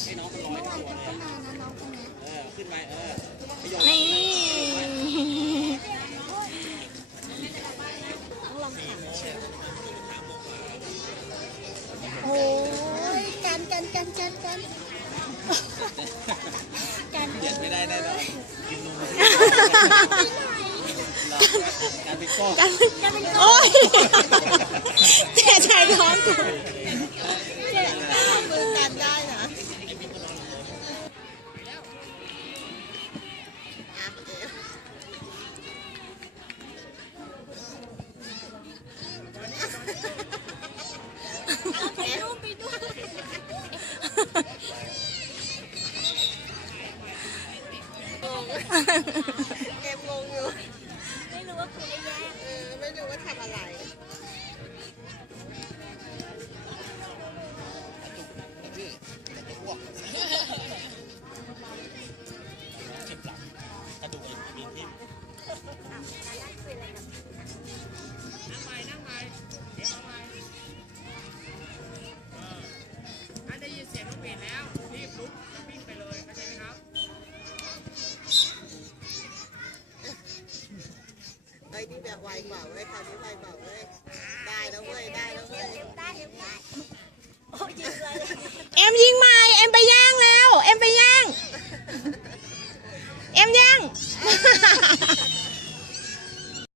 ให้น้องมันลอยเมื่อวานตัวก็มานะน้องคนนี้เออขึ้นไปเออปโยนนี่ต้องลองถามโอ้ยกันกันกันกันกันกันเปลี่ยนไม่ได้แน่นอนกินนมการเป็นก้อนกันโอ้ยเจ๊ชายท้องกู เกม ยที่แบบไวกว่าเว้คราวนี้ไวกว่าเว้ได้แล้วเว้ยได้แล้วเว้ยได้ได้ยิงเลยเอ็มยิงใม่เอ็มไปย่างแล้ว เอ็มไปย่าง เอ็มย่าง